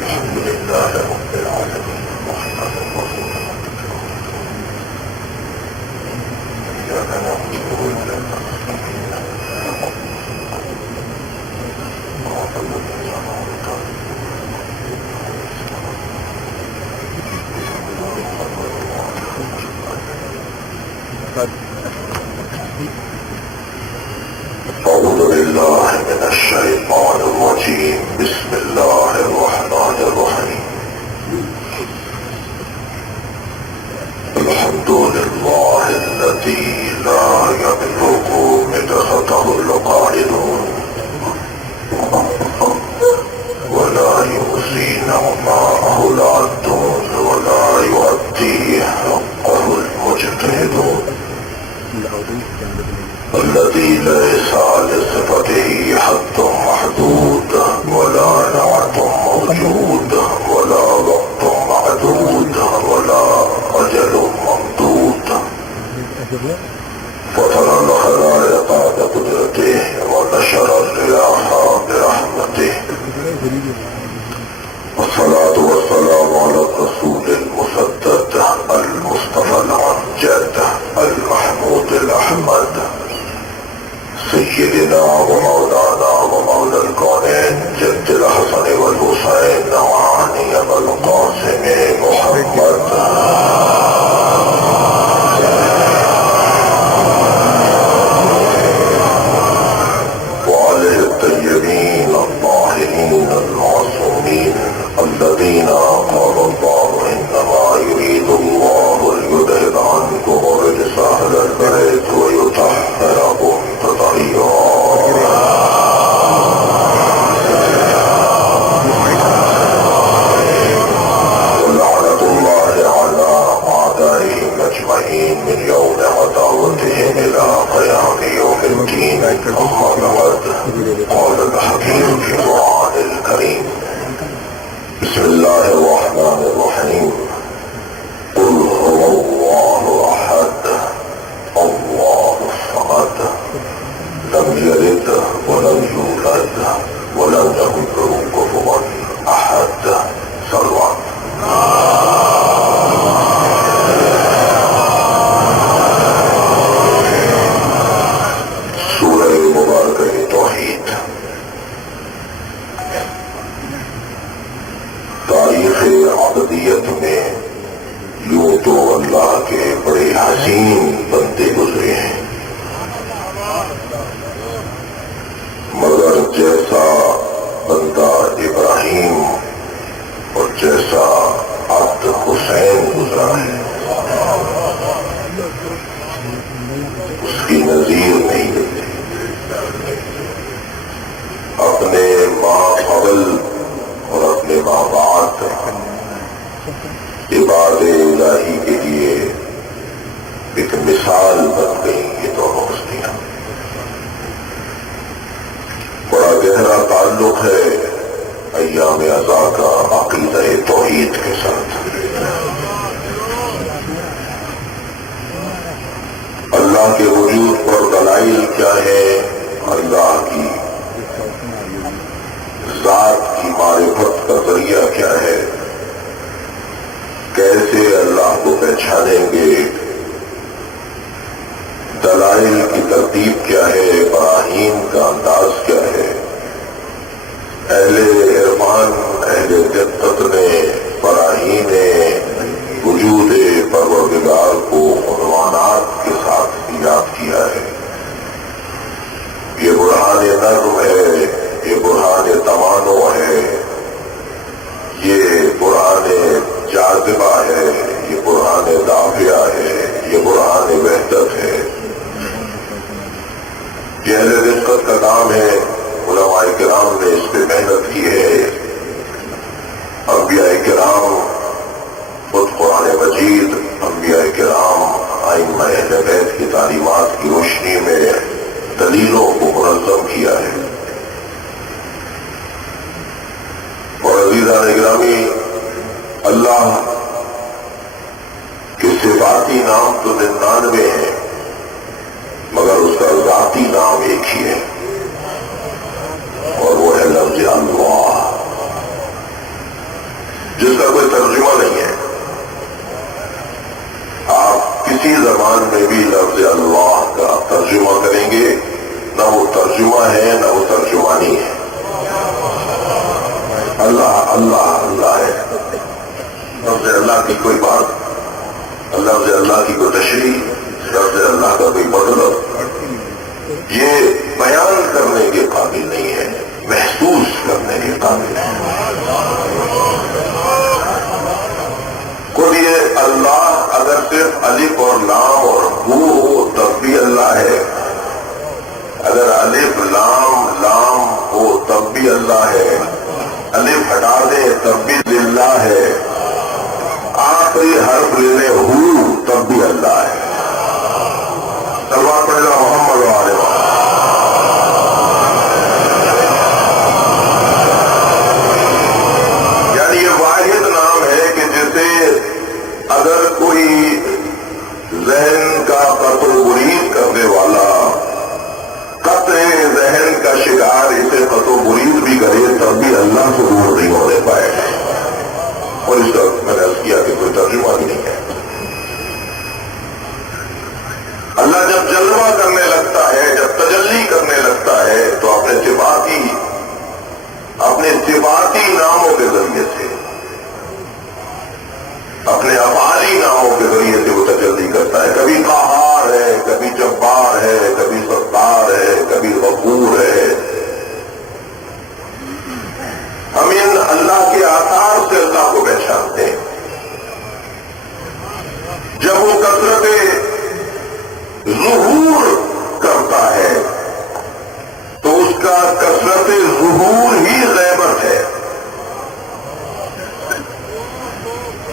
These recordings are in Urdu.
الحمد لله رب العالمين الرحمن الرحيم إياك نعبد وإياك نستعين صراط الذين أنعمت أعوذ بالله من الشيطان الرجيم بسم الله الرحمن الرحيم الحمد لله الذي لا يبلغ مدحته القائلون ولا يحصي نعماءه العدون ولا يؤدي حقه المجتهدون الذي ليس لصفته حد محدود ولا نعت موجود ولا وقت معدود ولا أجل ممدود فطر الخلائق بقدرته ونشر الرياح برحمته والصلاة والسلام على الرسول المسدد المصطفى الأمجد المحمود الأحمد سيدنا ومولانا ومولى الكونين جد الحسن والحسين وعلي القاسم محمد وعليه الطيبين الطاهرين المعصومين الذين قال الله إنما يريد الله ليذهب عنكم الرجس أهل البيت ويطهركم تطهيرا ولعنة الله على أعدائهم أجمعين من يوم عداوتهم إلى قيام يوم الدين. أما بعد، قال الحكيم في القرآن الكريم: بسم الله الرحمن الرحيم. قل هو الله أحد الله الصمد لم يلد ولم يولد ولم يكن له كفوا أحد. صلوا سورہ مبارکہ توحید. تاریخ عبدیت میں یوں تو اللہ کے بڑے حسین بندے گزرے ہیں، مگر جیسا بندہ ابراہیم اور جیسا عبد حسین گزرا ہے اس کی نظیر نہیں ملتی. اپنے ماں قبل اور اپنے ماں بعد عباد الہی کے لیے ایک مثال بن گئی یہ دونوں ہستیاں. بڑا گہرا تعلق ہے ایام عزا کا عقیدہ توحید کے ساتھ. اللہ کے وجود پر دلائل کیا ہے، اللہ کی ذات کی معرفت کا ذریعہ کیا ہے، کیسے اللہ کو پہچانیں گے، دلائل کی ترتیب کیا ہے، براہین کا انداز کیا ہے. اہل عرفان اہل جدت نے براہین وجود پروردگار کو عنوانات کے ساتھ یاد کیا ہے. یہ برہان نظم ہے، یہ برہان تمانو ہے، یہ برہان جاذبہ ہے، یہ برہان دافعہ ہے، یہ برہان وحدت ہے. یہ اہل رفقت کا کام ہے. علماء کرام نے اس پہ محنت کی ہے. انبیاء کرام خود قرآن مجید، انبیاء کرام ائمہ اہل بیت کی تعلیمات کی روشنی میں دلیلوں کو منظم کیا ہے. اور عزیزان گرامی، اللہ کے صفاتی نام تو 99 ہیں، مگر اس کا ذاتی نام ایک ہی ہے، اور وہ ہے لفظ اللہ. اللہ اللہ ہے. لفظ اللہ کی کوئی بات، لفظ اللہ کی کوئی تشریح، لفظ اللہ کا کوئی مطلب یہ بیان کرنے کے قابل نہیں ہے، محسوس کرنے کے قابل ہے. خود یہ اللہ اگر صرف الف اور لام اور ہو تب بھی اللہ ہے، اگر الف لام لام ہو تب بھی اللہ ہے، الف ہٹا دے تب بھی للہ ہے، آخری حرف لینے ہو تب بھی اللہ ہے. سلوات پڑھے گا محمد والے. یعنی یہ واحد نام ہے کہ جسے اگر کوئی ذہن کا قطع برید کرنے والا قطع ذہن کا شکار اسے قطع برید بھی کرے تب بھی اللہ سے دور نہیں ہونے پائے گا. اور اس کا میں نے عرض کیا کہ کوئی ترجمہ بھی نہیں ہے. اللہ جب جلوہ کرنے لگتا ہے، جب تجلی کرنے لگتا ہے تو اپنے صفاتی ناموں کے ذریعے سے، اپنے افعالی ناموں کے ذریعے سے وہ تجلی کرتا ہے. کبھی قہار ہے، کبھی جبار ہے، کبھی ستار ہے، کبھی غفور ہے. ہم ان اللہ کے آثار سے اللہ کو پہچانتے ہیں. جب وہ کثرت ظہور کرتا ہے تو اس کا کثرت ظہور ہی غیبت ہے.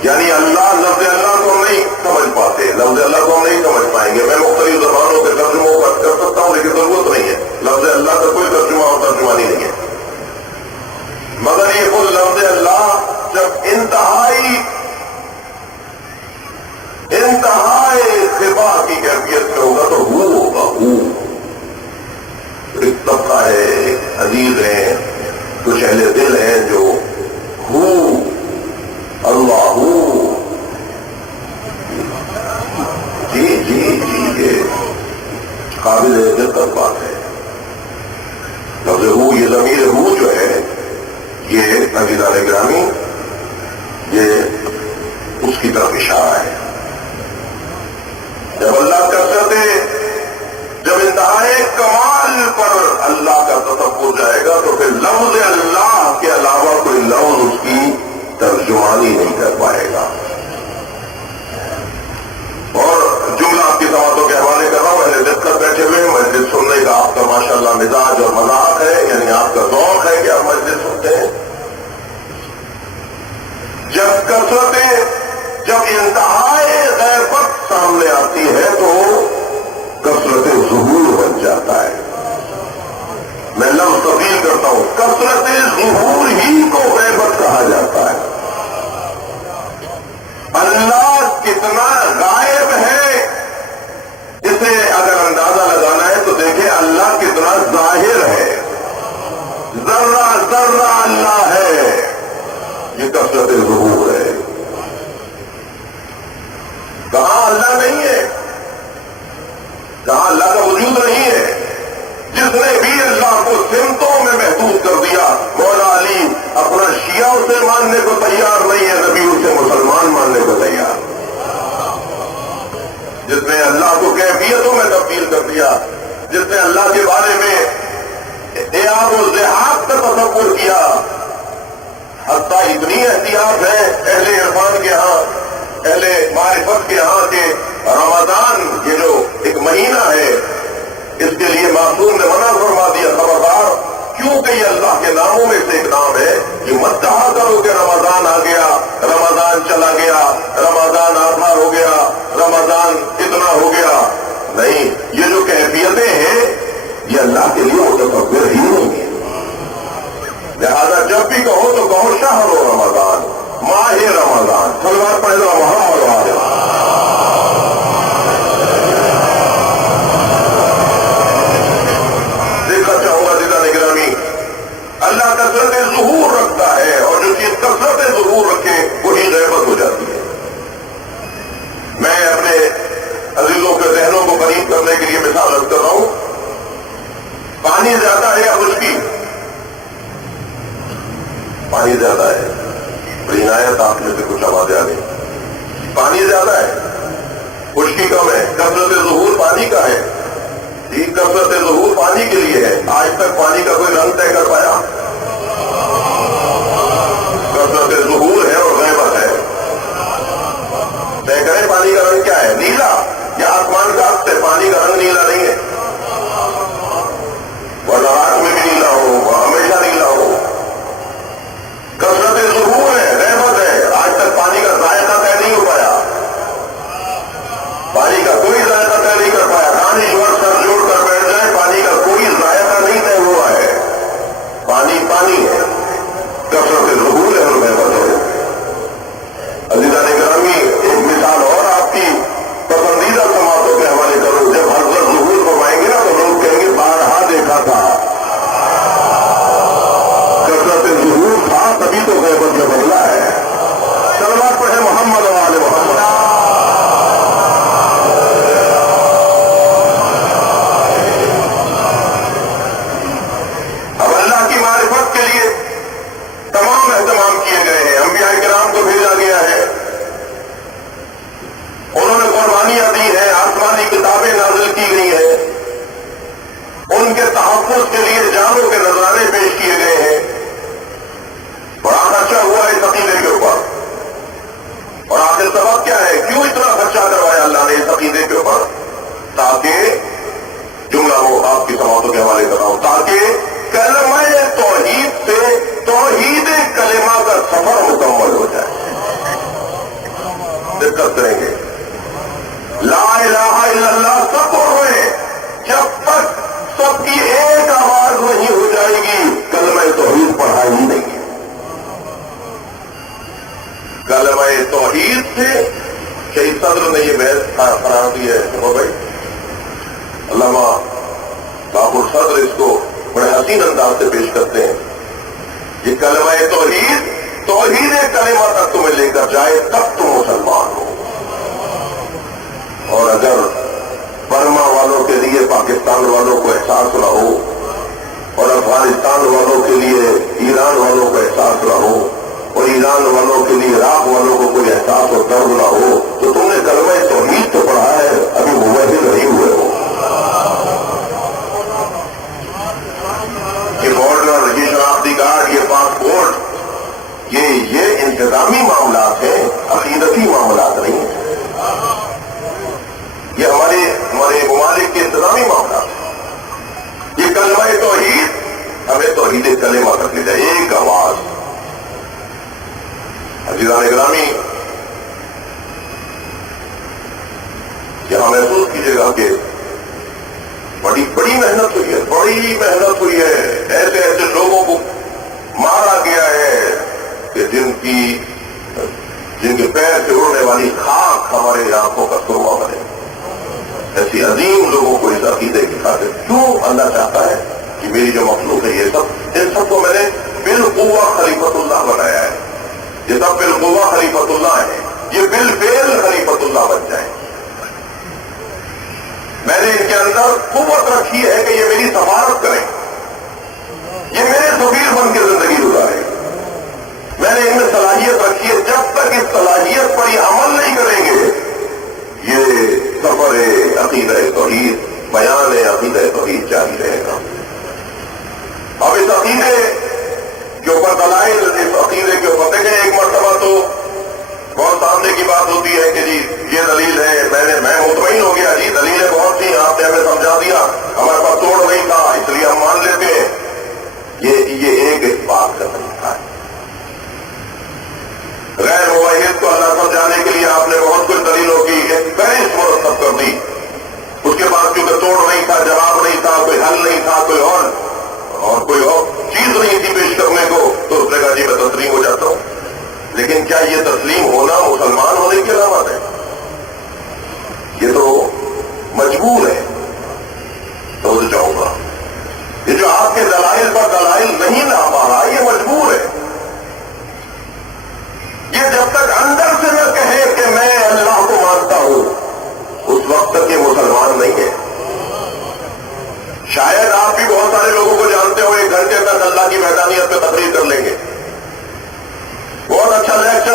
یعنی اللہ، لفظ اللہ کو ہم نہیں سمجھ پاتے، لفظ اللہ کو ہم نہیں سمجھ پائیں گے. میں مختلف زبانوں کے ترجموں پر کر سکتا ہوں لیکن ضرورت نہیں ہے. لفظ اللہ کا کوئی ترجمہ اور ترجمانی نہیں ہے. مگر یہ خود لفظ اللہ جب انتہائی خفا کی کیفیت میں ہوگا تو وہ ہوگا. ایک طبقہ ہے، ایک عزیز ہیں، کچھ اہل دل ہیں جو اللہ جی جی جی یہ قابل دقت بات ہے. لفظ یہ ضمیر جو ہے یہ عزیزان گرامی یہ اس کی طرف اشارہ ہے. جب اللہ کرتے، جب انتہائی کمال پر اللہ کا تصور جائے گا تو پھر لفظ اللہ کے علاوہ کوئی لفظ اس کی ترجمانی نہیں کر پائے گا. اور جملہ آپ کی سماعتوں کے حوالے کر رہا ہوں. اہل دقت بیٹھے ہوئے مسجد سننے کا آپ کا ماشاءاللہ مزاج اور مذاق ہے، یعنی آپ کا ذوق ہے کہ آپ مسجد سنتے ہیں. جب انتہائی غیبت سامنے آتی ہے تو کثرت ظہور بن جاتا ہے. میں لفظ تبدیل کرتا ہوں، کثرت ظہور ہی کو غیبت کہا جاتا ہے. اللہ کتنا غائب ہے اسے اگر اندازہ لگانا ہے تو دیکھیں اللہ کتنا ظاہر ہے. ذرہ ذرہ اللہ ہے، یہ کثرت ظہور ہے. کہاں اللہ نہیں ہے، کہاں اللہ کا وجود نہیں ہے. جس نے بھی اللہ کو سمتوں میں محدود کر دیا، مولا علی اپنا شیعہ اسے ماننے کو تیار نہیں ہے، نبی اسے مسلمان ماننے کو تیار. جس نے اللہ کو کیفیتوں میں تبدیل کر دیا، جس نے اللہ کے بارے میں اعاب و زحاق کا تصور کیا. حتیٰ اتنی احتیاط ہے اہل عرفان کے ہاں، اہل معرفت کے ہاں کے رمضان یہ جو ایک مہینہ ہے اس کے لیے معصوم نے منع فرما دیا، خبردار، کیونکہ یہ اللہ کے ناموں میں سے ایک نام ہے. یہ مت کہا کرو کہ رمضان آ گیا، رمضان چلا گیا، رمضان آدھا ہو گیا، رمضان اتنا ہو گیا. نہیں، یہ جو کیفیتیں ہیں یہ اللہ کے لیے متصور ہی نہیں ہے. لہذا جب بھی کہو تو کہو شہر رمضان، ماہ رمضان. صلوات پڑھ لو محمد والے. دیکھنا چاہوں گا جدا نگرانی، اللہ کثرت ظہور رکھتا ہے اور جو چیز کثرت ظہور رکھے وہی غیبت ہو جاتی ہے. میں اپنے عزیزوں کے ذہنوں کو قریب کرنے کے لیے مثال رکھ کر رہا ہوں. پانی زیادہ ہے یا خشکی؟ پانی زیادہ ہے. بڑی عنایت آپ میں سے کچھ آواز آ رہی. پانی زیادہ ہے، خشکی کم ہے. کثرت ظہور پانی کا ہے جی، کثرت ظہور پانی کے لیے ہے. آج تک پانی کا کوئی رنگ طے کر پایا؟ کثرت ظہور ہے اور غیبت ہے. طے کریں پانی کا رنگ کیا ہے؟ نیلا یا آسمان کا عکس ہے؟ پانی کا رنگ نیلا نہیں ہے، ورنہ رات میں بھی نیلا ہو، ہمیشہ نیلا ہو. کثرت ظہور ہے، غیبت ہے. آج تک پانی کا ذائقہ طے نہیں ہو پایا، پانی کا کوئی ذائقہ طے نہیں کر پایا. دانشور سر جوڑ کر بیٹھ جائے، پانی کا کوئی ذائقہ نہیں طے ہوا ہے. پانی پانی ہے، کثرت ظہور ہے اور غیبت ہے. عزیزان گرامی، ایک مثال اور آپ کی پسندیدہ سماعتوں کے حوالے کرو. جب حضرت ظہور فرمائیں گے نا تو لوگ کہیں گے بارہا دیکھا تھا. کثرت ظہور تھا تبھی تو غیبت میں بدلا ہے. صلوات پڑھیں محمد و آل محمد. اب اللہ کی معرفت کے لیے تمام اہتمام کیے گئے ہیں. انبیاء کرام کو بھیجا گیا ہے، انہوں نے قربانیاں دی ہیں، آسمانی کتابیں نازل کی گئی ہیں، ان کے تحفظ کے لیے جانوں کے نذرانے پیش کیے گئے ہیں. بڑا خرچہ ہوا اس عقیدے کے اوپر. اور آخر سبب کیا ہے؟ کیوں اتنا خرچہ کروایا اللہ نے اس عقیدے کے اوپر؟ تاکہ جملہ وہ آپ کی سماعتوں کے حوالے کر رہا ہوں، تاکہ کلمہ توحید سے توحید کلمہ کا سفر مکمل ہو جائے. دقت کریں گے لا الہ الا اللہ سب بول رہے ہیں، جب تک سب کی ایک آواز نہیں ہو جائے گی کلمہ توحید پڑھائی ہی نہیں. کلمہ توحید سے شہید صدر نے یہ بحث فراہم کی ہے. بھائی علامہ بابر صدر اس کو بڑے حسین انداز سے پیش کرتے ہیں. یہ کلمہ توحید کلمہ تک تمہیں لے کر جائے تب تم مسلمان ہو. اور اگر برما والوں کے لیے پاکستان والوں کو احساس نہ ہو اور افغانستان والوں کے لیے ایران والوں کو احساس نہ ہو اور ایران والوں کے لیے عراق والوں کو کوئی احساس اور درد نہ ہو تو تم نے کلمہ توحید تو پڑھا ہے، ابھی موحد نہیں ہوئے ہو. یہ بارڈر، یہ شناختی کارڈ، یہ پاسپورٹ، یہ انتظامی معاملات ہیں، عقیدتی معاملات نہیں ہیں. یہ ہمارے ممالک کے انتظامی معاملات ہیں. یہ کلمہ توحید ہمیں توحید کلمہ تک لے جائے، ایک آواز. عزیزان گرامی، یہاں محسوس کیجیے گا کہ بڑی محنت ہوئی ہے، ایسے ایسے لوگوں کو مارا گیا ہے کہ جن کے پیر سے اڑنے والی خاک ہمارے آنکھوں کا سرما بنے. ایسی عظیم لوگوں کو اس عقیدے کی خاطر کیوں اللہ چاہتا ہے کہ میری جو مخلوق ہے ان سب کو میں نے بالقوہ خلیفۃ اللہ بنایا ہے. یہ سب بالقوہ خلیفۃ اللہ ہے، یہ بالفعل خلیفۃ اللہ بن جائیں. میں نے ان کے اندر قوت رکھی ہے کہ یہ میری سفارت کریں، یہ میرے سفیر بن کے زندگی گزارے. میں نے ان میں صلاحیت رکھی ہے، جب تک اس صلاحیت پر یہ عمل نہیں کریں گے یہ سفر عقیدہ توحید، بیان عقیدہ توحید جاری رہے گا. اب اس عقیدے کے اوپر دلائل، اس عقیدے کے اوپر دیکھیں، ایک مرتبہ تو بہت سامنے کی بات ہوتی ہے کہ جی یہ دلیل ہے، میں مطمئن ہو گیا، جی دلیلیں بہت تھیں، آپ نے ہمیں سمجھا دیا، ہمارے پاس توڑ نہیں تھا اس لیے ہم مان لیتے ہیں. یہ ایک بات کا طریقہ ہے. غیر موحد کو اللہ سمجھانے کے لیے آپ نے بہت کچھ دلیلوں کی ایک فہرست مرتب کر دی. اس کے بعد کیونکہ توڑ نہیں تھا، جواب نہیں تھا، کوئی حل نہیں تھا، کوئی اور چیز نہیں تھی پیش کرنے کو، تو اس نے کہا جی میں تسلیم ہو جاتا ہوں. لیکن کیا یہ تسلیم ہونا مسلمان ہونے کی علامت ہے؟ یہ تو مجبور ہے. سمجھ جاؤں گا، یہ جو آپ کے دلائل پر دلائل نہیں لا پا رہا یہ مجبور ہے. یہ جب تک اندر سے نہ کہے کہ میں اللہ کو مانتا ہوں اس وقت تک یہ مسلمان نہیں ہے. شاید آپ بھی بہت سارے لوگوں کو جانتے ہو 1 گھنٹے تک اللہ کی وحدانیت پہ تقریر کر لیں گے، بہت اچھا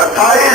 28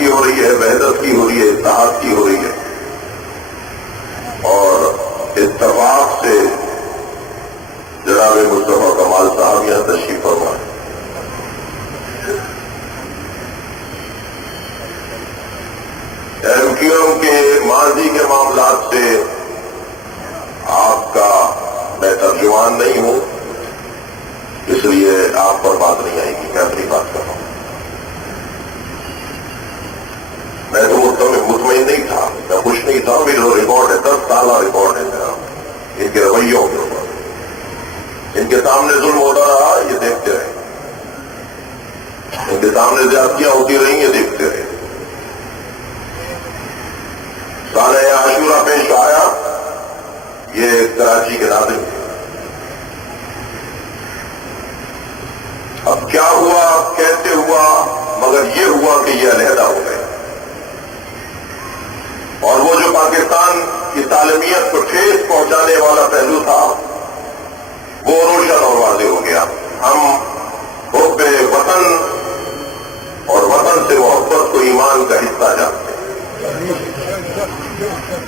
کی ہو رہی ہے، وحدت کی ہو رہی ہے، اتحاد کی ہو رہی ہے، اور اتفاق سے جناب مصطفیٰ کمال صاحب یہاں تشریف فرما ہے۔ ایم کیو ایم کے ماضی کے معاملات سے آپ کا میں ترجمان نہیں ہوں، اس لیے آپ پر بات نہیں آئے گی، میں اپنی بات کر رہا ہوں۔ میں تو مطمئن نہیں تھا، میں خوش نہیں تھا، میرا جو ریکارڈ ہے 10 سالہ ریکارڈ ہے میرا ان کے رویوں کے اوپر۔ ان کے سامنے ظلم ہوتا رہا، یہ دیکھتے رہے، ان کے سامنے زیادتیاں ہوتی رہی، یہ دیکھتے رہے۔ سالہ عاشورہ پیش آیا، یہ کراچی کے ناظرین تھے۔ اب کیا ہوا، کیسے ہوا، مگر یہ ہوا کہ یہ علیحدہ ہو گئے، اور وہ جو پاکستان کی سالمیت کو ٹھیس پہنچانے والا پہلو تھا وہ روشن اور واضح ہو گیا۔ ہم حب وطن اور وطن سے محبت کو ایمان کا حصہ جانتے ہیں۔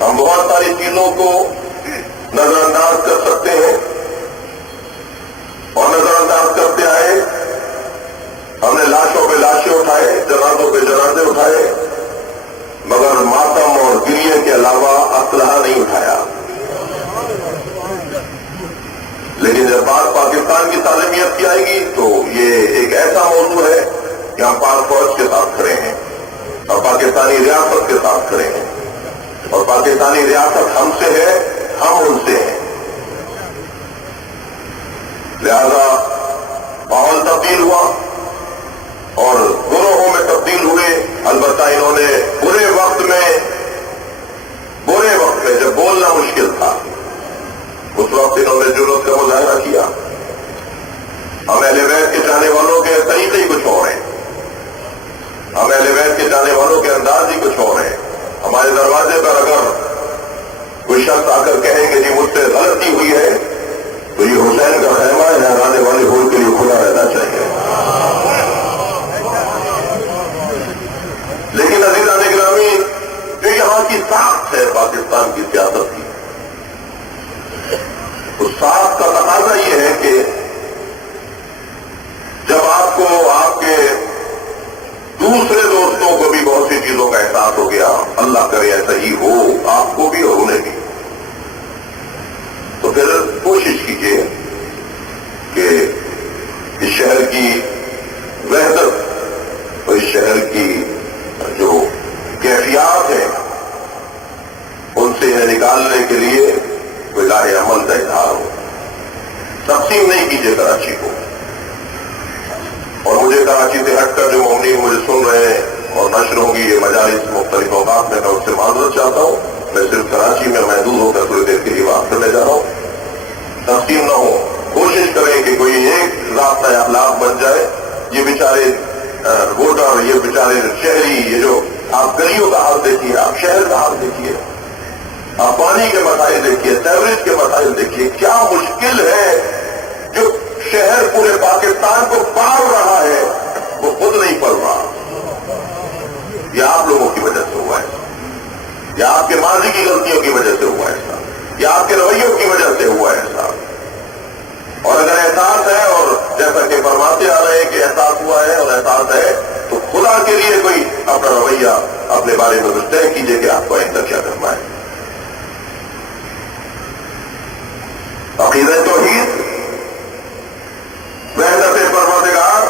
ہم بہت ساری چیزوں کو نظر انداز کر سکتے ہیں اور نظر انداز کرتے آئے۔ ہم نے لاشوں پہ لاشیں اٹھائے، جنازوں پہ جنازے اٹھائے، مگر ماتم اور گریے کے علاوہ اسلحہ نہیں اٹھایا۔ لیکن جب بات پاکستان کی سالمیت کی آئے گی تو یہ ایک ایسا موضوع ہے کہ ہم پاک فوج کے ساتھ کھڑے ہیں اور پاکستانی ریاست کے ساتھ کھڑے ہیں، اور پاکستانی ریاست ہم سے ہے، ہم ان سے ہیں۔ لہذا ماحول تبدیل ہوا اور گروہوں میں تبدیل ہوئے۔ البتہ انہوں نے برے وقت میں جب بولنا مشکل تھا، اس وقت انہوں نے جرأت کا مظاہرہ کیا۔ ہم اہل بیت کے چاہنے والوں کے طریقے ہی کچھ اور ہیں، ہم اہل بیت کے چاہنے والوں کے انداز ہی کچھ اور ہیں۔ ہمارے دروازے پر اگر کوئی شخص آ کر کہیں کہ جی مجھ سے غلطی ہوئی ہے تو یہ حسین کا خیمہ ہے، آنے والے ہول کے لیے کھلا رہنا چاہیے۔ لیکن عزیزان گرامی، جو یہاں کی ساخت ہے پاکستان کی سیاست کی، اس ساخت کا تقاضا یہ ہے کہ جب آپ کو آپ کے دوسرے دوستوں کو بھی بہت سی چیزوں کا احساس ہو گیا، اللہ کرے ایسا ہی ہو آپ کو بھی اور انہیں بھی، تو پھر کوشش کیجیے کہ اس شہر کی وحدت اور اس شہر کی جو کیفیات ہیں ان سے انہیں نکالنے کے لیے کوئی راہ عمل کا اظہار ہو۔ تقسیم نہیں کیجیے کراچی کو، اور مجھے کراچی سے ہٹ کر جو مومنین مجھے سن رہے ہیں اور نشر ہوں گی یہ مجالس مختلف اوقات میں ان سے معذرت چاہتا ہوں، میں صرف کراچی میں محدود ہو کر تھوڑی دیر کے لیے بات کرنے جا رہا ہوں۔ تقسیم نہ ہو، کوشش کریں کہ کوئی ایک ضابطۂ اخلاق بن جائے۔ یہ بیچارے ووٹر، یہ بیچارے شہری، یہ جو آپ گلیوں کا حال دیکھیے، آپ شہر کا حال دیکھیے، آپ پانی کے مسائل دیکھیے، سیوریج کے مسائل دیکھیے، کیا مشکل ہے جو شہر پورے پاکستان کو پال رہا ہے وہ خود نہیں پل رہا۔ یہ آپ لوگوں کی وجہ سے ہوا ہے، یا آپ کے ماضی کی غلطیوں کی وجہ سے ہوا ایسا، یا آپ کے رویوں کی وجہ سے ہوا ایسا۔ اور اگر احساس ہے، اور جیسا کہ فرماتے آ رہے ہیں کہ احساس ہوا ہے اور احساس ہے، تو خدا کے لیے کوئی اپنا رویہ اپنے بارے میں کچھ طے کیجیے کہ آپ کو آئندہ کیا کرنا ہے۔ عقیدہ توحید، وحدت پروردگار،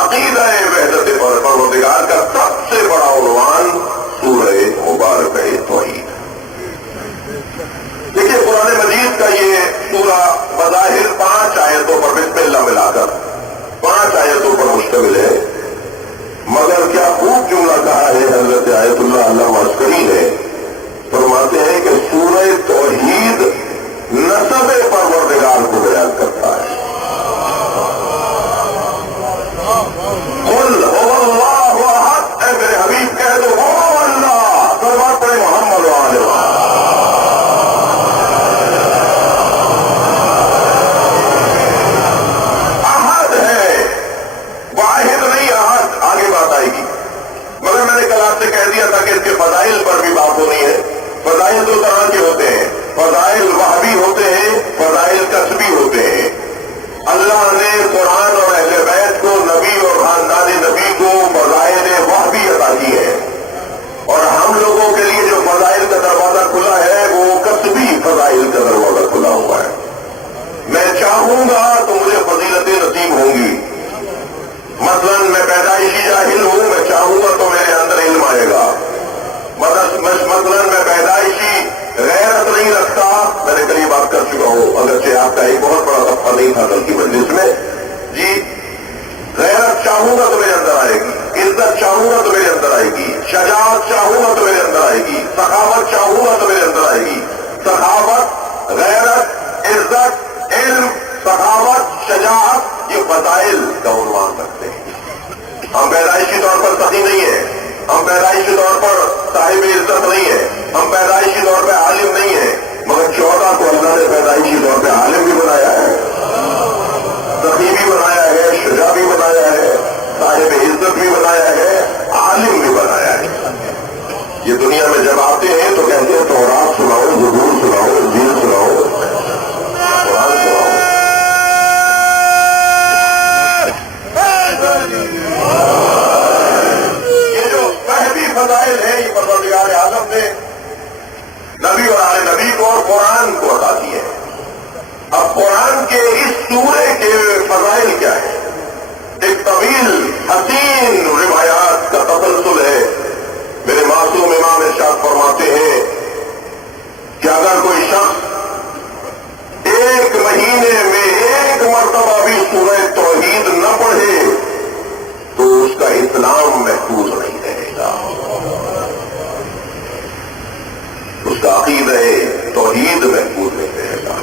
عقیدہ وحدت پروردگار کا سب سے بڑا عنوان سورہ مبارک توحید۔ دیکھیے قرآن مجید کا یہ سورہ بظاہر 5 آیتوں پر بسم اللہ ملا کر 5 آیتوں پر مشتمل ہے، مگر کیا خوب جملہ کہا ہے حضرت آیت اللہ علامہ عسکری نے، فرماتے ہیں کہ سورہ توحید نسب پروردگار کو بیان کرتا ہے۔ قل هو اللہ احد، اے میرے حبیب کہہ دو هو اللہ، صلوات پڑھیں محمد و آلہ وسلم۔ احد ہے، واحد نہیں، احد، آگے بات آئے گی، مگر میں نے کل آپ سے کہہ دیا تھا کہ اس کے فضائل پر بھی بات ہونی ہے. فضائل دو طرح کے ہوتے ہیں، فضائل وحبی ہوتے ہیں، فضائل کسبی ہوتے ہیں. اللہ نے قرآن اور اہل بیت کو، نبی اور خاندان نبی کو فضائل وحبی عطا کی ہے، اور ہم لوگوں کے لیے جو فضائل کا دروازہ کھلا ہے وہ کسبی فضائل کا دروازہ کھلا ہوا ہے. میں چاہوں گا تو مجھے فضیلتیں نصیب ہوں گی. مثلا میں پیدائشی جاہل ہوں، میں چاہوں گا تو میرے اندر علم آئے گا. مثلا میں پیدائشی غیرت نہیں رکھتا، میں نے کئی بات کر چکا ہوں، اگرچہ آپ کا ایک بہت بڑا صفحہ نہیں تھا کل کی مجلس میں. جی، غیرت چاہوں گا تو میرے اندر آئے گی، عزت چاہوں گا تو میرے اندر آئے گی، شجاعت چاہوں گا تو میرے اندر آئے گی، سخاوت چاہوں گا تو میرے اندر آئے گی. سخاوت، غیرت، عزت، علم، سخاوت، شجاعت، یہ فضائل کا عنوان رکھتے ہیں. ہم پیدائشی طور پر سخی نہیں ہیں، ہم پیدائشی طور پر صاحب عزت نہیں ہیں، ہم پیدائشی طور پہ عالم نہیں ہیں، مگر 14 کو اللہ نے پیدائشی طور پہ عالم بھی بنایا ہے، سخی بھی بنایا ہے، شجاع بھی بنایا ہے، صاحب عزت بھی بنایا ہے، عالم بھی بنایا ہے. یہ دنیا میں جب آتے ہیں تو کہتے ہیں تورات سناؤ، زبور سناؤ، انجیل سناؤ، قرآن سناؤ. یہ جو صحبی فضائل ہیں یہ پروردگار عالم نے نبی اور آل نبی کو اور قرآن کو عطا کیے ہیں. اب قرآن کے اس سورے کے فضائل کیا ہے؟ ایک طویل حسین روایات کا تسلسل ہے. میرے معصوم امام ارشاد فرماتے ہیں کہ اگر کوئی شخص ایک مہینے میں ایک مرتبہ بھی سورہ توحید نہ پڑھے تو اس کا اسلام محفوظ نہیں رہے گا، اس کا عقیدہ توحید محفوظ نہیں رہے گا.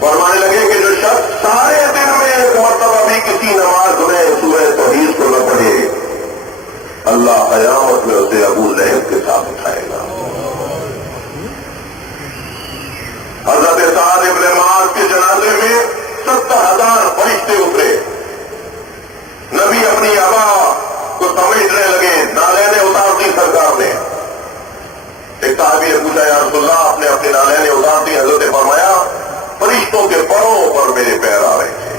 فرمانے لگے کہ جو شخص سارے دن میں ایک مرتبہ بھی کسی نماز میں سورہ توحید کو نہ پڑھے، اللہ قیامت میں اسے ابو لہب کے ساتھ اٹھائے گا. حضرت سعد ابن معاذ کے جنازے میں 70,000 فرشتے اترے. نبی اپنی ابا کو سمیٹنے لگے، نالے اتار دی سرکار نے. ایک صحابی نے پوچھا یا رسول اللہ، آپ نے اپنی نالے اتار دی؟ حضرت نے فرمایا فرشتوں کے پروں پر میرے پیر آ رہے تھے.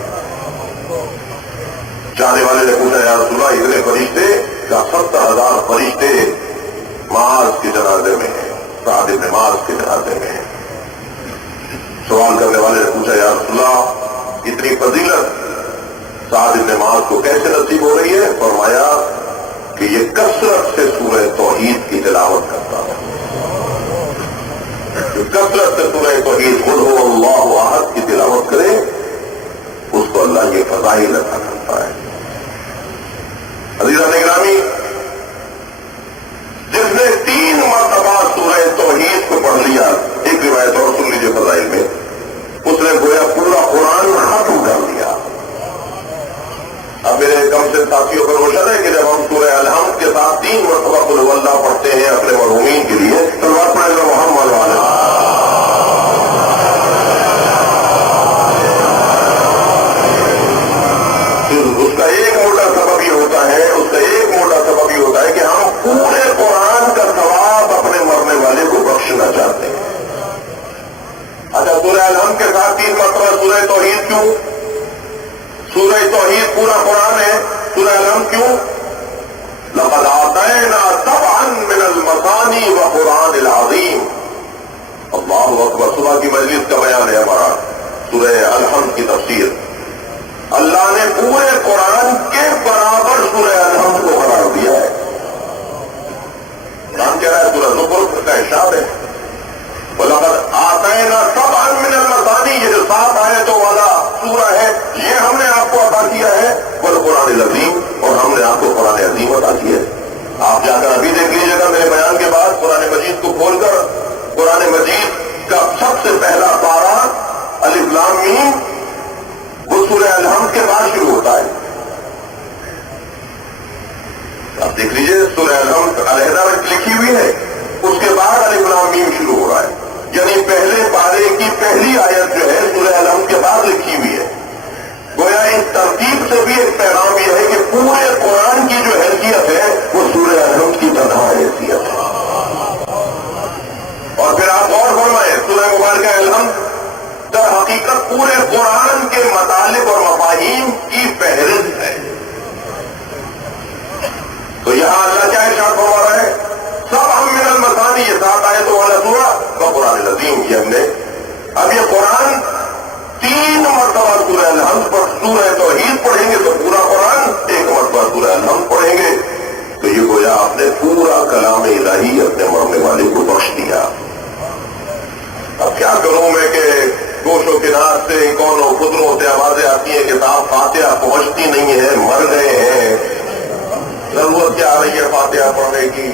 جانے والے نے پوچھا یا رسول اللہ اتنے فرشتے؟ کا 70,000 فرشتے معاذ کے جنازے میں ہیں، سعد ابن معاذ کے جنازے میں ہیں. سوال کرنے والے نے پوچھا یا رسول اللہ اتنی فضیلت سعد ابن معاذ کو کیسے نصیب ہو رہی ہے؟ فرمایا کہ یہ کثرت سے سورہ توحید کی تلاوت کرتا ہے. جو کثرت سے سورہ توحید قل هو اللہ احد کی تلاوت کرے اس کو اللہ یہ فضائل عطا کرتا ہے. عزیزان گرامی، جس نے 3 مرتبہ سورہ توحید کو پڑھ لیا، ایک روایت اور سن لیجیے فضائل میں، اس نے گویا پورا قرآن ختم کر لیا. اب میرے کم سے ساتھیوں پر روشن ہے کہ جب ہم سورہ الحمد کے ساتھ 3 مرتبہ قل هو اللہ پڑھتے ہیں اپنے مرحومین کے لیے تو بات پڑھے گا محمد والے. اس کا ایک موٹا سبب یہ ہوتا ہے کہ ہم پورے قرآن کا ثواب اپنے مرنے والے کو بخشنا چاہتے ہیں. اچھا، سورہ الحمد کے ساتھ 3 مرتبہ سورہ توحید کیوں؟ سورہ توحید پورا قرآن ہے، سورہ الحمد کیوں؟ لقد آتینا سبعا من المثانی وقرآن العظیم. اللہ اکبر. صبح کی مجلس کا بیان ہے ہمارا سورہ الحمد کی تفسیر. اللہ نے پورے قرآن کے برابر سورہ الحمد کو قرار دیا ہے. قرآن کہہ رہا ہے سورہ زخرف کا ارشاد ہے وَلَقَدْ آتَيْنَا سَبْعًا مِنَ الْمَثَانِي، یہ جو 7 آیتوں والا سورہ ہے یہ ہم نے آپ کو عطا کیا ہے، وَالْقُرْآنِ الْعَظِيمِ، اور ہم نے آپ کو قرآن عظیم عطا کیا ہے. آپ جا کر ابھی دیکھ لیجیے گا میرے بیان کے بعد قرآن مجید کو کھول کر قرآن مجید کا سب سے پہلا پارہ الف لام میم وہ سورہ الحمد کے بعد شروع ہوتا ہے. آپ دیکھ لیجیے سورہ الحمد علیحدہ لکھی ہوئی ہے، اس کے بعد الف لام میم شروع ہو رہا ہے. یعنی پہلے پارے کی پہلی آیت جو ہے سورہ الحمد کے بعد لکھی ہوئی ہے. گویا اس ترتیب سے بھی ایک پیغام یہ ہے کہ پورے قرآن کی جو حیثیت ہے وہ سورہ الحمد ارشاد فرما رہا ہے سب ہم من المثانی، یہ 7 آیتوں والا سورہ قرآن العظیم یہ ہم نے اب یہ قرآن 3 مرتبہ سورہ الحمد پر سورہ توحید پڑھیں گے تو پورا قرآن 1 مرتبہ سورہ الحمد پڑھیں گے تو یہ گویا آپ نے پورا کلام الہی اپنے مرنے والے کو بخش دیا۔ اب کیا کروں میں کہ گوشوں کے ناز سے کونوں خدروں سے آوازیں آتی ہیں کہ صاحب فاتحہ پہنچتی نہیں ہے، مر گئے ہیں، ضرورت کیا آ رہی ہے فاتحہ پڑھنے کی؟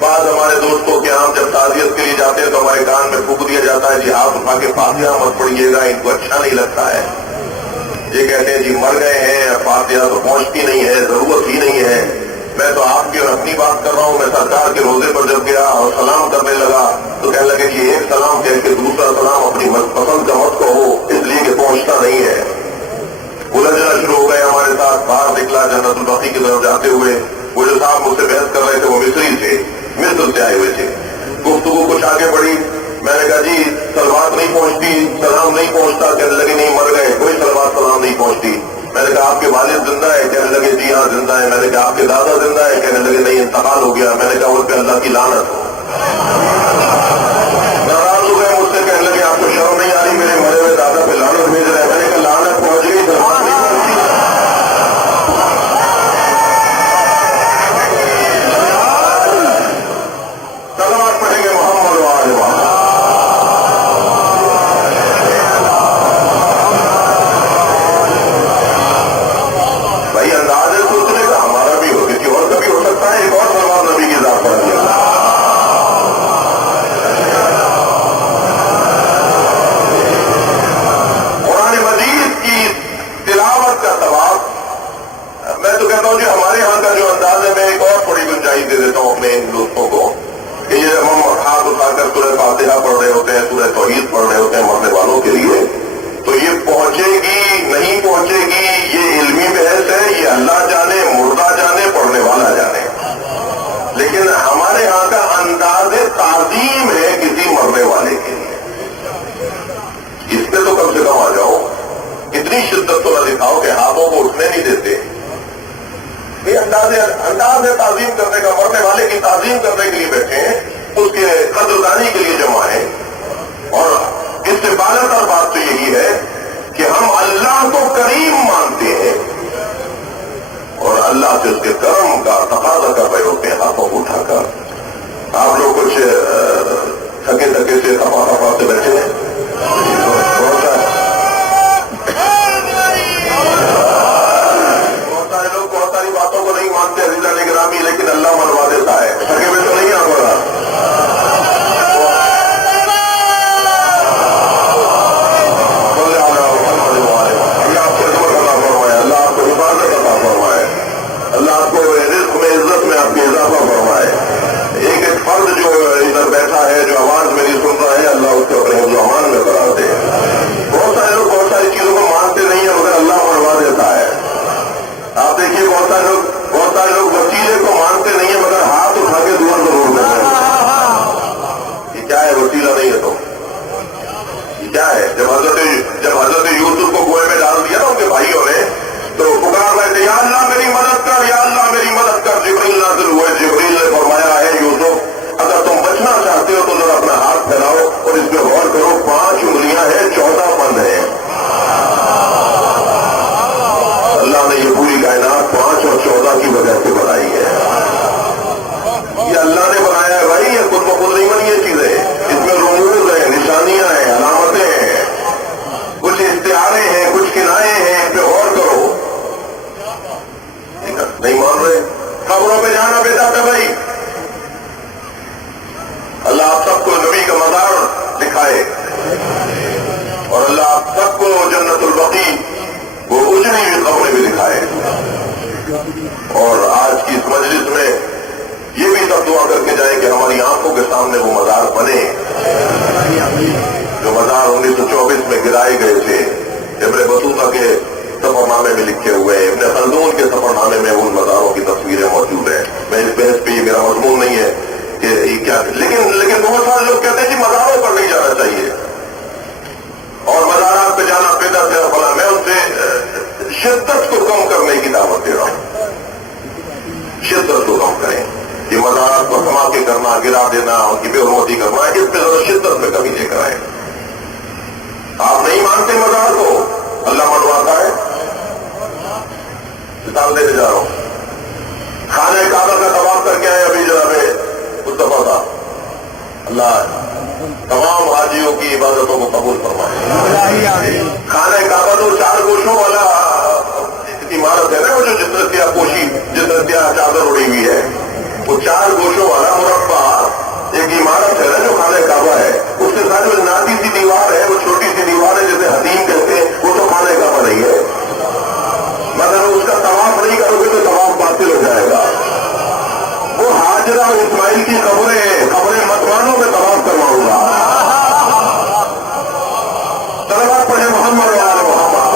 بعض ہمارے دوستوں کے ہم جب تعزیت کے لیے جاتے ہیں تو ہمارے کان میں پھونک دیا جاتا ہے جی ہاتھ اٹھا کے فاتحہ مت پڑھیے گا، ان کو اچھا نہیں لگتا ہے۔ یہ کہتے ہیں جی مر گئے ہیں، فاتحہ تو پہنچتی نہیں ہے، ضرورت ہی نہیں ہے۔ میں تو آپ کی اور اپنی بات کر رہا ہوں، میں سرکار کے روزے پر جب گیا اور سلام کرنے لگا تو کہنے لگے کہ ایک سلام کہہ کے دوسرا سلام اپنی پسند کا مت کہو اس لیے کہ پہنچتا نہیں ہے۔ الجھنا شروع ہو گئے ہمارے ساتھ، باہر نکلا جنت البقیع کی طرف جاتے ہوئے، وہ جو صاحب مجھ سے بحث کر رہے تھے وہ مصری تھے، مصر سے آئے ہوئے تھے۔ گفتگو کچھ آگے بڑھی، میں نے کہا جی سلوات نہیں پہنچتی، سلام نہیں پہنچتا، کہنے لگے نہیں مر گئے، کوئی سلوات سلام نہیں پہنچتی۔ میں نے کہا آپ کے والد زندہ ہے؟ کہنے لگے جی ہاں زندہ ہے۔ میں نے کہا آپ کے دادا زندہ ہے؟ کہنے لگے نہیں انتقال ہو گیا۔ میں نے کہا ان پہ اللہ کی لعنت ہو۔ ناراض ہو گئے مجھ سے، کہنے لگے آپ کو شرم نہیں آ رہی میرے مرے ہوئے دادا پہ لعنت بھیج رہے ہیں؟ میں نے کہا لعنت پہنچ گئی سلوات نہیں پہنچی۔ سلوات پڑھیں گے محمد و آل محمد۔ بھائی انداز ہے سوچنے کا، ہمارا بھی ہو کسی اور کا بھی ہو سکتا ہے، ایک اور سلوات نبی کی ذات پڑھ دیا۔ قرآن مجید کی تلاوت کا ثواب، میں تو کہتا ہوں جی ہمارے ہاں کا جو انداز ہے، میں ایک اور تھوڑی گنجائش دے دیتا ہوں اپنے ان دوستوں کو کہ یہ جب ہم ہاتھ اٹھا کر سورہ فاتحہ پڑھ رہے ہوتے ہیں، سورہ توحید پڑھ رہے ہوتے ہیں مرنے والوں کے لیے، تو یہ پہنچے گی نہیں پہنچے گی یہ علمی بحث ہے، یہ اللہ جانے، مردہ جانے، پڑھنے والا جانے۔ لیکن ہمارے ہاں کا انداز تعظیم ہے کسی مرنے والے کے لیے، اس پہ تو کم سے کم آ جاؤ، اتنی شدت تو نہ دکھاؤ کہ ہاتھوں کو اٹھنے نہیں دیتے۔ یہ انداز ہے تعظیم کرنے کا، مرنے والے کی تعظیم کرنے کے لیے بیٹھے ہیں، اس کے قدردانی کے لیے جمع ہے۔ اور اس سے بالاتر اور بات تو یہی ہے کہ ہم اللہ کو کریم مانتے ہیں اور اللہ سے اس کے کرم کا تقاضا کر رہے ہوتے ہیں ہاتھوں کو اٹھا کر۔ آپ لوگ کچھ تھکے تھکے سے تھپا سے بیٹھے ہیں، بہت سارے لوگ بہت ساری باتوں کو نہیں مانتے عزیزان گرامی، لیکن اللہ منوا دیتا ہے، تھکے ہوئے تو نہیں آپ ہو رہا۔ اللہ آپ کو رزق میں عزت میں آپ کی اضافہ فرمائے۔ ایک ایک فرد جو ادھر بیٹھا ہے، جو آواز میری سن رہا ہے، اللہ اس کو اپنے حفظ و امان میں قرار دے۔ بہت سارے لوگ بہت ساری چیزوں کو مانتے نہیں ہیں مگر اللہ منوا دیتا ہے۔ آپ دیکھیے بہت سارے لوگ وسیلے کو مانتے نہیں ہیں مگر ہاتھ اٹھا کے دعا ضرور کرتے ہیں۔ یہ کیا ہے؟ وسیلہ نہیں ہے تو یہ کیا ہے؟ جب حضرت یوسف کو کنویں میں ڈال دیا نا ان کے بھائیوں نے، تو پکار رہے تھے یا اللہ میری مدد کر، یا اللہ میری مدد کر۔ جبریل نازل ہوئے، جبریل نے فرمایا ہے یوسف اگر تم بچنا چاہتے ہو تو ذرا اپنا ہاتھ پھیلاؤ اور اس پہ غور کرو، 5 انگلیاں ہیں، 14 پن ہیں۔ اللہ نے یہ پوری کائنات 5 اور 14 کی وجہ سے بنائی ہے۔ یہ اللہ نے بنایا ہے بھائی، یہ خود بخود نہیں بنی یہ چیزیں، اس میں رموز ہیں، نشانیاں ہیں، علامتیں ہیں، کچھ استعارے ہیں، کچھ کنائے ہیں، اس پہ غور کرو۔ نہیں مان رہے، خبروں پہ جانا بیٹا تھا بھائی۔ اللہ آپ سب کو نبی کا مزار دکھائے اور اللہ آپ سب کو جنت البقیع وہ اجڑی ہوئی قبریں بھی دکھائے۔ اور آج کی اس مجلس میں یہ بھی سب دعا کر کے جائیں کہ ہماری آنکھوں کے سامنے وہ مزار بنے جو مزار 1924 میں گرائے گئے تھے، ابن بطوطہ کے سفر نامے میں لکھے ہوئے ہیں، ابن خلدون کے سفر نامے میں ان مزاروں کی تصویریں موجود ہیں۔ میں اس بحث پہ یہ میرا مضمون نہیں ہے کہ یہ کیا، لیکن بہت سارے لوگ کہتے ہیں کہ مزاروں پر نہیں جانا چاہیے اور مزارات پہ جانا بدعت ہے فلاں۔ میں ان سے شدت کو کم کرنے کی دعوت دے رہا ہوں، شدت کو کم کریں۔ یہ جائیداد کو سما کے کرنا، گرا دینا، ان کی بے حرمتی کرنا، اس پہ ذرا شدت میں کمی لے کر آئے. آپ نہیں مانتے مزار کو، اللہ منواتا ہے. مثال دینے جا رہا ہوں. خانہ کعبہ کا طواف کر کے آئے ابھی جناب مصطفیٰ صاحب. اللہ تمام حاجیوں کی عبادتوں کو قبول فرمائے. خانہ کعبہ تو 4 گوشوں والا عمارت ہے نا، وہ جو جترتیا پوشی، جترتیا چادر اڑی ہوئی ہے، وہ 4 گوشوں والا مربع ایک عمارت ہے نا جو خانہ کعبہ ہے. اس کے ساتھ جو ناٹی سی دیوار ہے، وہ چھوٹی سی دیوار ہے جسے حتیم کہتے ہیں، وہ تو خانہ کعبہ نہیں ہے. مگر اس کا طواف نہیں کرو گے تو طواف باطل ہو جائے گا. وہ حاجرہ اور اسماعیل کی قبریں متوانوں میں طواف کرواؤں گا. صلوات پڑھے محمد و آل محمد.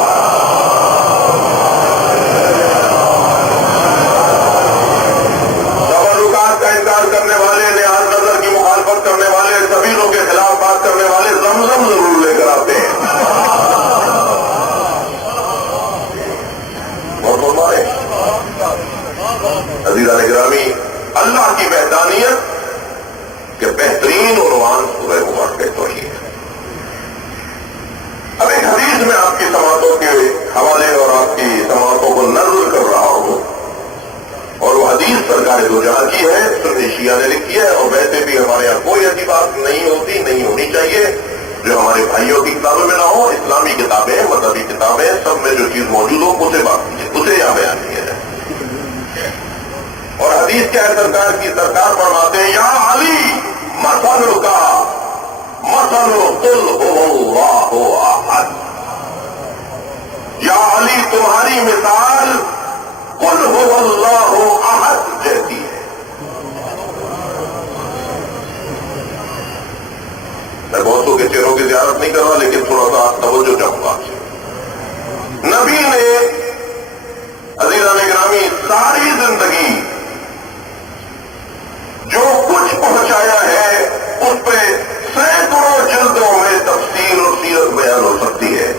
تبرکات کا انکار کرنے والے، نیاز نظر کی مخالفت کرنے والے، سبیلوں کے خلاف بات کرنے والے زمزم ضرور لے کر آتے ہیں. عزیزان گرامی، اللہ کی وحدانیت کے بہترین عنوان سورہ مبارکہ کے توحید. اب ایک حدیث میں آپ کی سماعتوں کے حوالے اور آپ کی سماعتوں کو نظر کر رہا ہوں، اور وہ حدیث سرکار دو جہاں کی ہے، سنی شیعہ نے لکھی ہے، اور ویسے بھی ہمارے یہاں کوئی ایسی بات نہیں ہوتی، نہیں ہونی چاہیے جو ہمارے بھائیوں کی کتابوں میں نہ ہو. اسلامی کتابیں، مذہبی کتابیں، سب میں جو چیز موجود ہو اسے یہاں بیان کیا ہے. اور حدیث کیا ہے سرکار کی؟ سرکار فرماتے ہیں یا علی مثل کا مثل قل هو اللہ احد. یا علی تمہاری مثال قل هو اللہ احد جیسی ہے. میں بہتوں کے چہروں کی زیارت نہیں کر رہا، لیکن تھوڑا سا توجہ چاہوں گا. نبی نے عزیزان گرامی ساری زندگی جو کچھ پہنچایا ہے اس پہ سینکڑوں جلدوں میں تفسیر اور سیرت بیان ہو سکتی ہے.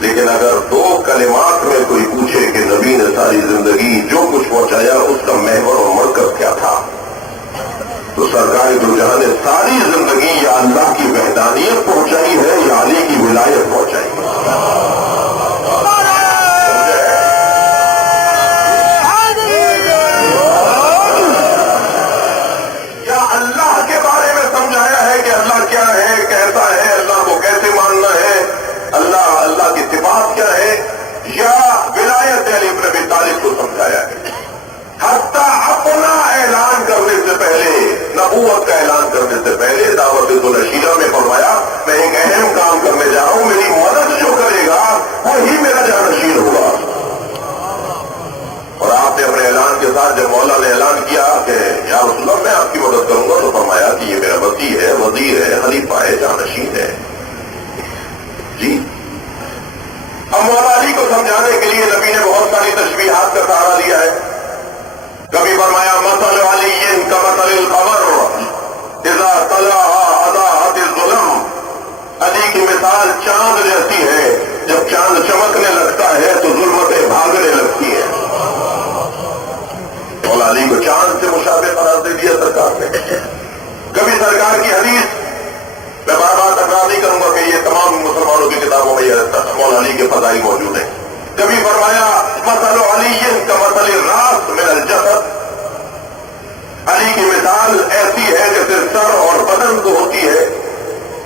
لیکن اگر 2 کلمات میں کوئی پوچھے کہ نبی نے ساری زندگی جو کچھ پہنچایا اس کا محور اور مرکز کیا تھا، تو سرکار دو جہاں نے ساری زندگی یا اللہ کی وحدانیت پہنچائی ہے یا علی کی ولایت پہنچائی ہے. اللہ کی صفات کیا ہے، یا ولایت علی ابن ابی طالب کو سمجھایا ہے. حتیٰ اپنا اعلان کرنے سے پہلے، نبوت کا اعلان کرنے سے پہلے دعوت النشیرہ میں فرمایا میں ایک اہم کام کرنے جا رہا ہوں، میری مدد جو کرے گا وہی میرا جانشین ہوگا. اور آپ نے اپنے اعلان کے ساتھ جب مولا نے اعلان کیا کہ یا رسول اللہ میں آپ کی مدد کروں گا، تو فرمایا کہ یہ میرا وزیر ہے، وزیر ہے، خلیفہ ہے، جانشین ہے. جی اب مولا علی کو سمجھانے کے لیے نبی نے بہت ساری تشبیہات کا سہارا لیا ہے. کبھی فرمایا مثل علی کمثل القمر اذا طلع اضاءت الظلم. علی کی مثال چاند جیسی ہے، جب چاند چمکنے لگتا ہے تو ظلمتیں بھاگنے لگتی ہیں. مولا علی کو چاند سے مشابہ قرار دے دیا سرکار نے. کبھی سرکار کی حدیث، میں بار بار تکرار نہیں کروں گا کہ یہ تمام مسلمانوں کی کتابوں میں یہ مولا علی کے فضائل موجود ہیں. کبھی فرمایا مثل علی کمثل الراس من الجسد. علی کی مثال ایسی ہے جیسے سر اور بدن کو ہوتی ہے،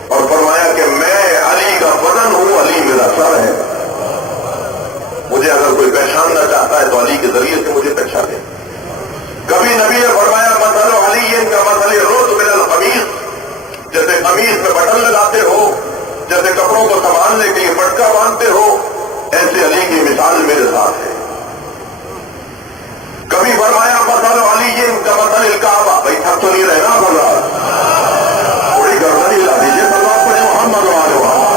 اور فرمایا کہ میں علی کا بدن ہوں، علی میرا سر ہے. مجھے اگر کوئی پہچاننا چاہتا ہے تو علی کے ذریعے سے مجھے پہچانے. کبھی نبی نے فرمایا مثل علی کمثل الرد من القمیص. جیسے قمیص میں بٹن لگاتے ہو، جیسے کپڑوں کو سنبھالنے کے لیے پٹکا باندھتے ہو، ایسے علی کی مثال میرے ساتھ ہے. کبھی فرمایا مثل علی کمثل الکعبہ. بھائی تھک تو نہیں رہنا بولا، تھوڑی گردن ہلا دیجیے. صلوات پڑھے محمد و آل محمد.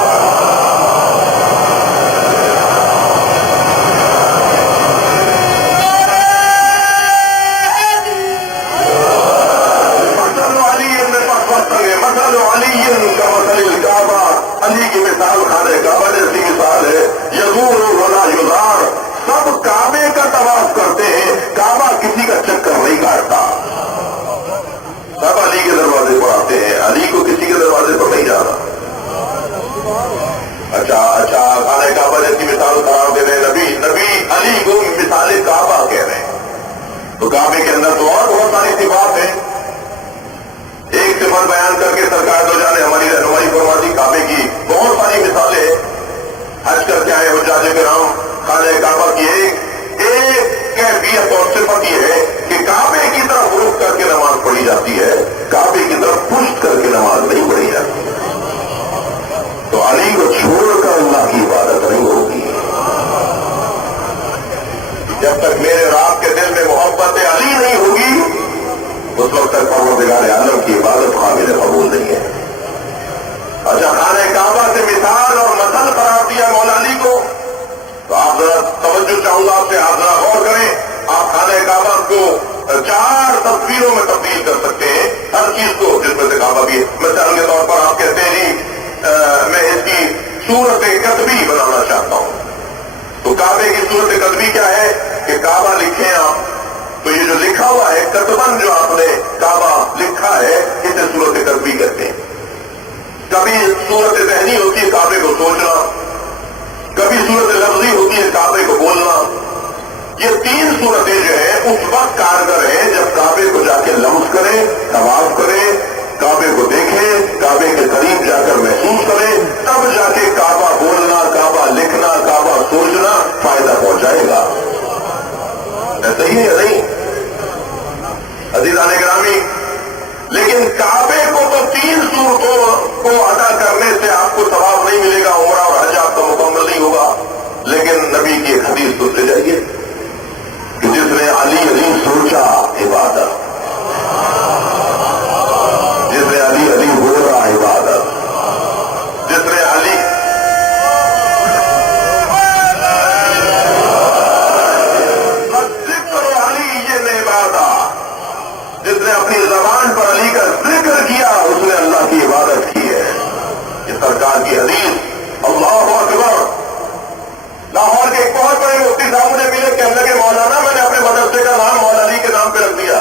مثل علی کمثل الکعبہ. علی کی مثال خانہ کعبہ جیسی مثال ہے. یزور ولا یزار. سب کعبے کا طواف کرتے ہیں، کعبہ کسی کا چکر نہیں کاٹتا. حج کر کے آئے حجاج کرام خانہ کعبہ کی ایک کیفیت اور صفت یہ ہے کہ کعبے کی طرف رخ کر کے نماز پڑھی جاتی ہے، کعبے کی طرف پشت کر کے نماز نہیں پڑھی جاتی۔ تو علی کو چھوڑ کر اللہ کی عبادت نہیں ہوگی۔ جب تک میرے اور آپ کے دل میں محبت علی نہیں ہوگی اس وقت تک پروردگار عالم کی عبادت قابل قبول نہیں ہے۔ اچھا، خانہ کعبہ سے مثال اور مثل قرار دیا مولا علی کو، تو آپ ذرا توجہ چاہوں گا آپ سے، آپ ذرا غور کریں۔ آپ خانہ کعبہ کو 4 تصویروں میں تبدیل کر سکتے ہیں، ہر چیز کو، جس میں سے کعبہ بھی ہے۔ مثال کے طور پر آپ کہتے ہیں جی میں اس کی صورت قطبی بنانا چاہتا ہوں، تو کعبے کی صورت قطبی کیا ہے کہ کعبہ لکھیں آپ، تو یہ جو لکھا ہوا ہے قطباً جو آپ نے کعبہ لکھا ہے اسے صورت قطبی کہتے ہیں۔ کبھی صورت ذہنی ہوتی ہے کعبے کو سوچنا، کبھی صورت لفظی ہوتی ہے کعبے کو بولنا۔ یہ 3 صورتیں جو ہیں اس وقت کارگر ہیں جب کعبے کو جا کے لمس کریں، طواف کریں، کعبے کو دیکھیں، کعبے کے قریب جا کر محسوس کریں، تب جا کے کعبہ بولنا، کعبہ لکھنا، کعبہ سوچنا فائدہ پہنچائے گا۔ ایسا ہی ہے یا نہیں عزیزان گرامی؟ لیکن کعبے کو تو 3 صورتوں کو ادا کرنے سے آپ کو ثواب نہیں ملے گا، عمرہ اور حج آپ کا مکمل نہیں ہوگا۔ لیکن نبی کی ایک حدیث سنتے جائیے کہ جس نے علی سوچا عبادت، جس نے علی بولا عبادت، جس نے علی ذکر علی یہ عبادت، جس نے اپنی زبان پر علی کا ذکر کیا اس نے اللہ کی عبادت کی ہے۔ یہ سرکار کی حدیث، اللہ اکبر۔ لاہور کے ایک بہت بڑے مفتی صاحب مجھے ملے، کہنے لگے مولانا میں نے اپنے مدرسے کا نام مولا علی کے نام پہ رکھ دیا،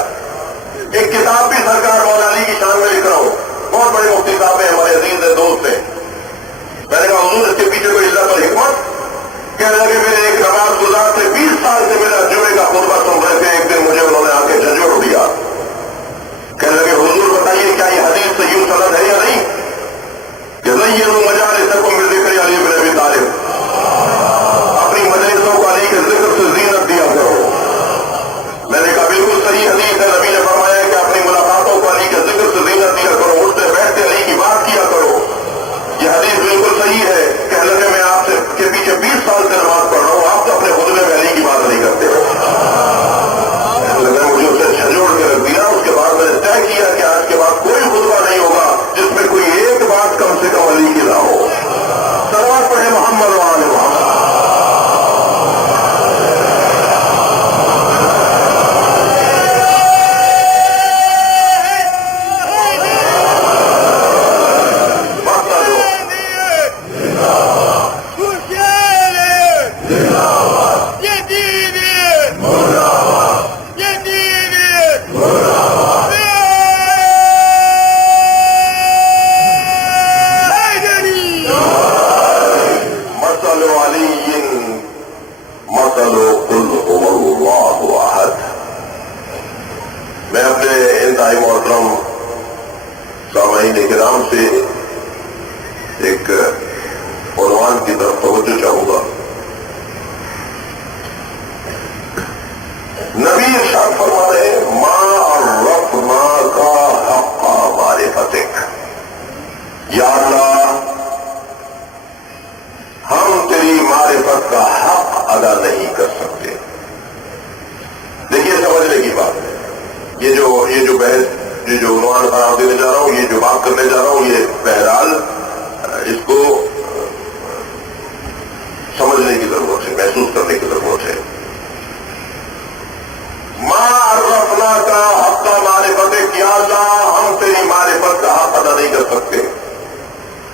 ایک کتاب بھی سرکار مولا علی کی شان میں لکھ رہا ہوں۔ بہت بڑے مفتی صاحب ہیں، ہمارے عزیز ہیں، دوست ہیں۔ میں نے کہا حضور اس کے پیچھے کوئی عزت اور حکمت؟ کہنے لگے میرے ایک نماز گزار سے 20 سال سے میرا جمعے کا خطبہ سن رہے تھے، ایک دن مجھے انہوں نے آ کے جھنجھوڑ دیا۔ کہنے لگے حضور بتائیے کیا یہ حدیث صحیح سند ہے یا نہیں؟ کہ زینوا مجالسکم بذکر علی بن ابی طالب، اپنی مجلسوں کو علی کے ذکر سے زینت دیا کرو۔ میں نے کہا بالکل صحیح حدیث ہے، نبی نے فرمایا کہ اپنی ملاقاتوں کو علی کے ذکر سے زینت دیا کرو، اٹھتے بیٹھتے علی کی بات کیا کرو۔ یہ حدیث بالکل صحیح ہے۔ کہنے لگے میں آپ سے کے پیچھے 20 سال سے نماز پڑھ رہا ہوں، آپ تو اپنے خطبے میں علی کی بات نہیں کرتے ہو۔ مجھے اسے جھنجھوڑ کے رکھ دیا۔ اس کے بعد میں نے طے کیا کہ آج کے بعد کوئی خطبہ نہیں ہوگا جس میں کوئی ایک بات کم سے کم علی کی نہ ہو۔ صلوات پڑھے محمد و آل محمد۔ میں اپنے انتہائی محترم سامعین کرام سے ایک عنوان کی طرف توجہ چاہوں گا۔ نبی ارشاد فرما رہے ہیں ما عرفناک حق معرفتک، یا اللہ ہم تیری معرفت کا حق ادا نہیں کر سکتے۔ دیکھیے سمجھنے کی بات ہے، یہ جو بحث، یہ جو عنوان قرار دینے جا رہا ہوں، یہ جو بات کرنے جا رہا ہوں، یہ بہرحال اس کو سمجھنے کی ضرورت ہے، محسوس کرنے کی ضرورت ہے۔ ما عرفناک حق معرفتک، یا اللہ ہم تیری معرفت کا حق ادا نہیں کر سکتے۔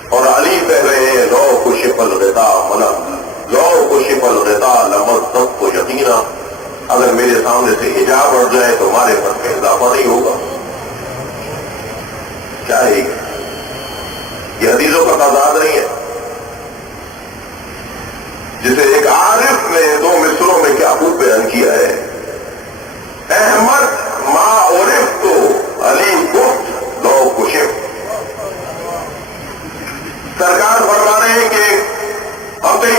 اور علی کہہ رہے ہیں لو کشف الغطاء لمزدت یقینا، اگر میرے سامنے سے حجاب اٹھ جائے تو معرفت میں اضافہ نہیں ہوگا۔ کیا ہے یہ حدیثوں کا تعداد نہیں ہے، جسے ایک عارف نے 2 مصروں میں کیا خوب بیان کیا ہے، احمد ما عرفت علی گفت لو کشف۔ سرکار فرما رہے ہیں کہ ہم تیری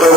10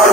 8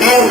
3